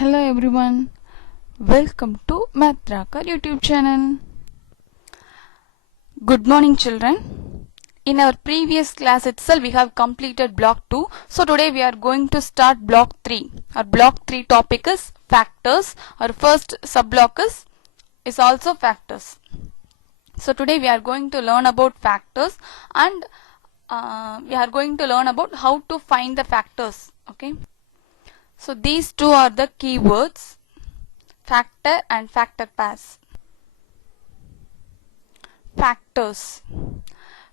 Hello everyone, welcome to Math Tracker YouTube channel. Good morning children. In our previous class itself we have completed block 2. So today we are going to start block 3. Our block 3 topic is factors. Our first sub-block is also factors. So today we are going to learn about factors and we are going to learn about how to find the factors. Okay. So these two are the keywords, factor and factor pairs. Factors.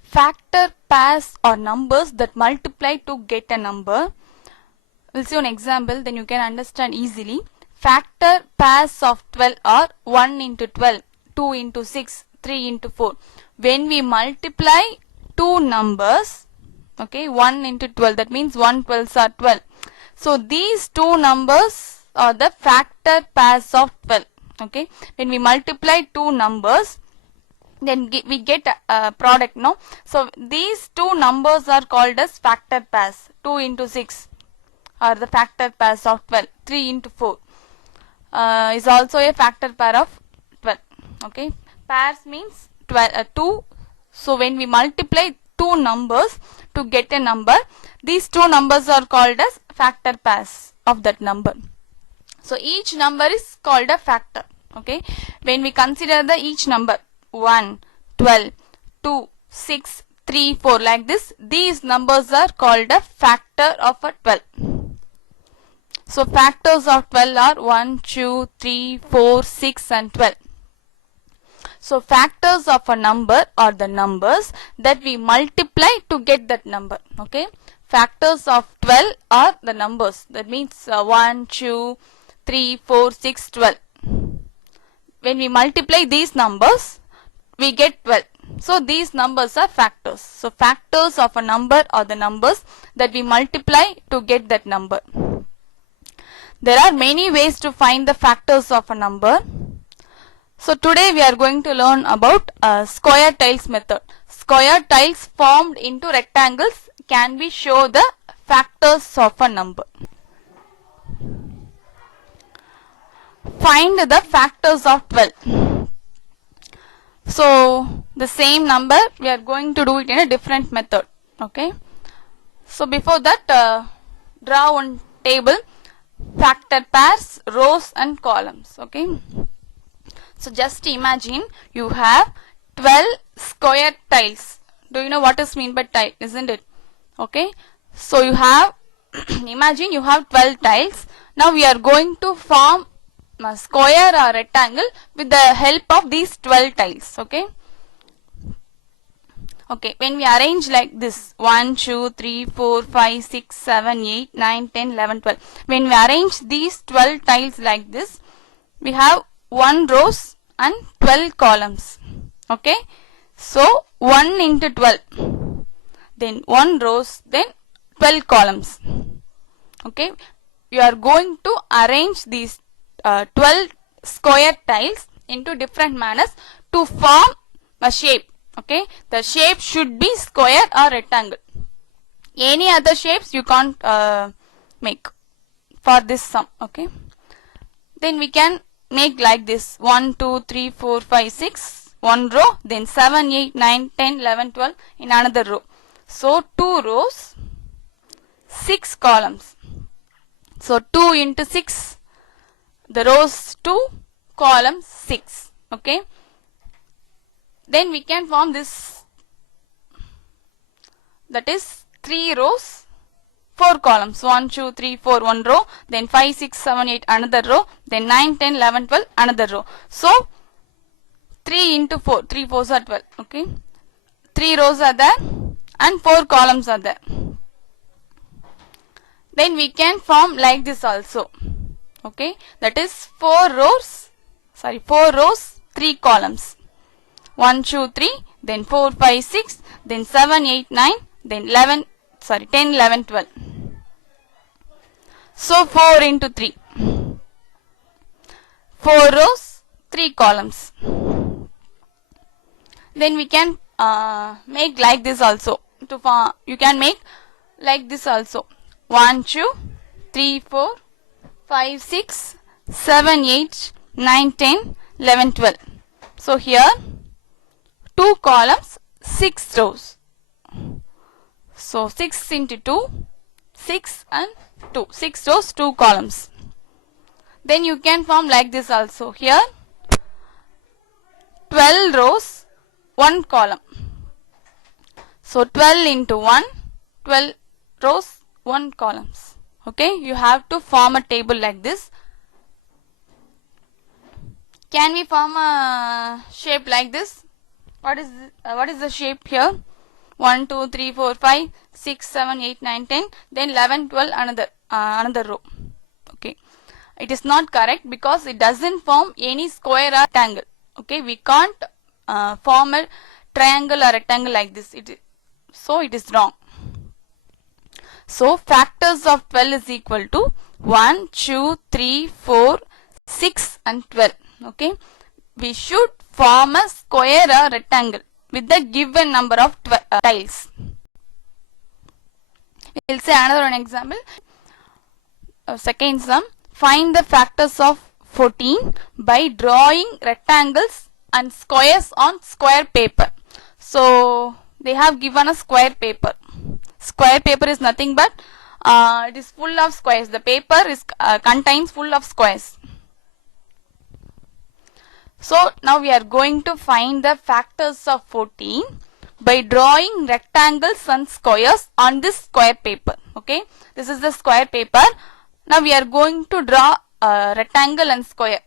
Factor pairs are numbers that multiply to get a number. We'll see an example, then you can understand easily. Factor pairs of 12 are 1 into 12, 2 into 6, 3 into 4. When we multiply two numbers, okay, 1 into 12, that means 1 12s are 12. So these two numbers are the factor pairs of 12. Okay, when we multiply two numbers, then we get a product, no? So these two numbers are called as factor pairs. 2 into 6 are the factor pairs of 12. 3 into 4 is also a factor pair of 12. Okay, pairs means 2. So when we multiply two numbers to get a number, these two numbers are called as factor pairs of that number. So each number is called a factor. Okay, when we consider the each number 1, 12, 2, 6, 3, 4 like this, these numbers are called a factor of a 12. So factors of 12 are 1, 2, 3, 4, 6 and 12. So factors of a number are the numbers that we multiply to get that number. Okay, factors of 12 are the numbers, that means 1, 2, 3, 4, 6, 12. When we multiply these numbers, we get 12. So these numbers are factors. So factors of a number are the numbers that we multiply to get that number. There are many ways to find the factors of a number. So today we are going to learn about square tiles method. Square tiles formed into rectangles can be show the factors of a number. Find the factors of 12. So the same number we are going to do it in a different method. Okay. So before that, draw one table, factor pairs, rows and columns. Okay. So just imagine you have 12 square tiles. Do you know what is mean by tile, isn't it? Okay. So you have imagine you have 12 tiles. Now we are going to form a square or rectangle with the help of these 12 tiles. Okay. Okay, when we arrange like this 1, 2, 3, 4, 5, 6, 7, 8, 9, 10, 11, 12. When we arrange these 12 tiles like this, we have 1 rows and 12 columns. Okay, so 1 into 12, then 1 rows, then 12 columns. Okay, we are going to arrange these 12 square tiles into different manners to form a shape. Okay, the shape should be square or rectangle. Any other shapes you can't make for this sum. Okay, then we can make like this 1, 2, 3, 4, 5, 6, 1 row, then 7, 8, 9, 10, 11, 12 in another row. So 2 rows, 6 columns. So 2 into 6, the rows 2, columns 6. Okay. Then we can form this, that is 3 rows, 4 columns, 1, 2, 3, 4, 1 row, then 5, 6, 7, 8 another row, then 9, 10, 11, 12 another row. So 3 into 4, 3 4s are 12. Okay, 3 rows are there and 4 columns are there. Then we can form like this also. Okay, that is 4 rows, 3 columns. 1, 2, 3, then 4, 5, 6, then 7, 8, 9, then 10, 11, 12. So 4 into 3. 4 rows, 3 columns. Then we can make like this also. You can make like this also. 1, 2, 3, 4, 5, 6, 7, 8, 9, 10, 11, 12. So here 2 columns, 6 rows. So 6 into 2, 6 and 2. 6 rows, 2 columns. Then you can form like this also. Here 12 rows, 1 column. So 12 into 1, 12 rows, 1 columns. Okay, you have to form a table like this. Can we form a shape like this? What is the shape here? 1, 2, 3, 4, 5, 6, 7, 8, 9, 10, then 11, 12, another row. Okay, it is not correct because it doesn't form any square or rectangle. Okay, we can't form a triangle or rectangle like this. So it is wrong. So factors of 12 is equal to 1, 2, 3, 4, 6 and 12. Okay, we should form a square or rectangle with the given number of tiles. We will say another one example. Second sum, find the factors of 14 by drawing rectangles and squares on square paper. So they have given a square paper. Square paper is nothing but it is full of squares. The paper is contains full of squares. So now we are going to find the factors of 14 by drawing rectangles and squares on this square paper. Okay, this is the square paper. Now we are going to draw a rectangle and square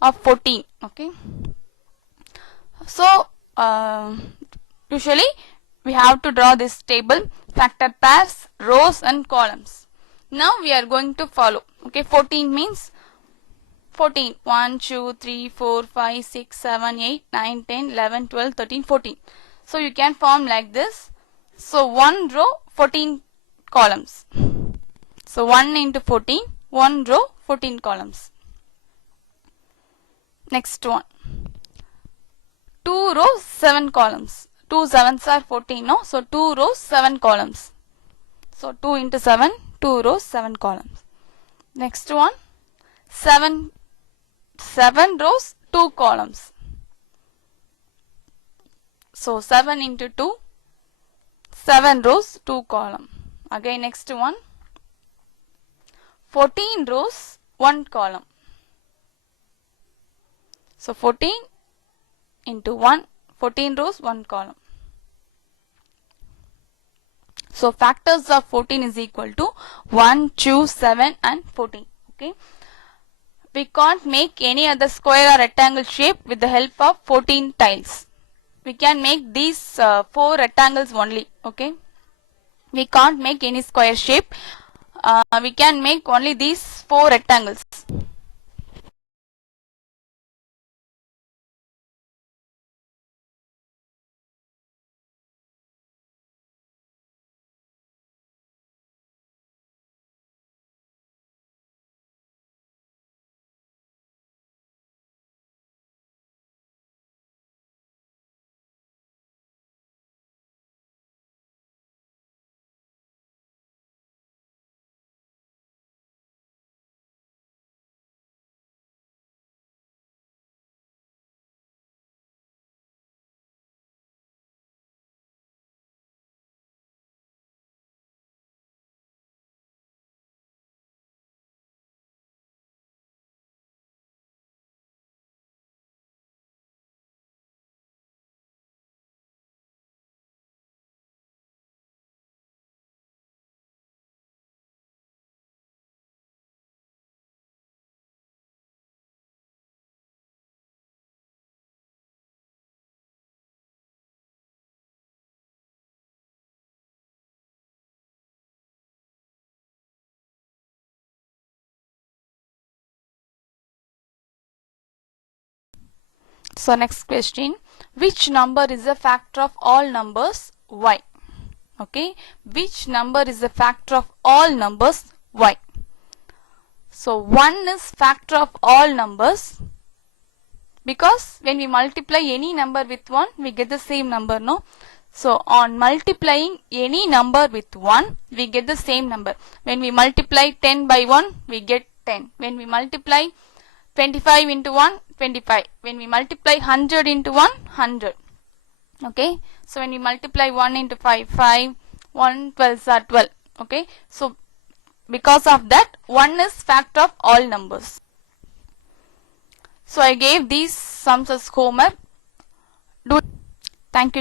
of 14. Okay, so usually we have to draw this table, factor pairs, rows and columns. Now we are going to follow. Okay, 14 means 14, 1, 2, 3, 4, 5, 6, 7, 8, 9, 10, 11, 12, 13, 14. So you can form like this. So 1 row, 14 columns. So 1 into 14, 1 row, 14 columns. Next one. 2 rows, 7 columns. 2 sevens are 14, no? So 2 rows, 7 columns. So 2 into 7, 2 rows, 7 columns. Next one. 7 rows, 2 columns. So 7 into 2, 7 rows, 2 column. Again next one. 14 rows, 1 column. So 14 into 1, 14 rows, 1 column. So factors of 14 is equal to 1, 2, 7 and 14. Okay. We can't make any other square or rectangle shape with the help of 14 tiles. We can make these 4 rectangles only. Okay. We can't make any square shape. We can make only these 4 rectangles. So next question, which number is a factor of all numbers y? Okay, which number is a factor of all numbers y? So 1 is factor of all numbers because when we multiply any number with 1 we get the same number, no? So on multiplying any number with 1, we get the same number. When we multiply 10 by 1, we get 10. When we multiply 25 into 1, 25. When we multiply 100 into 1, 100. Okay. So when we multiply 1 into 5, 5. 1 12s are 12. Okay. So because of that, 1 is factor of all numbers. So I gave these sums as homework. Thank you.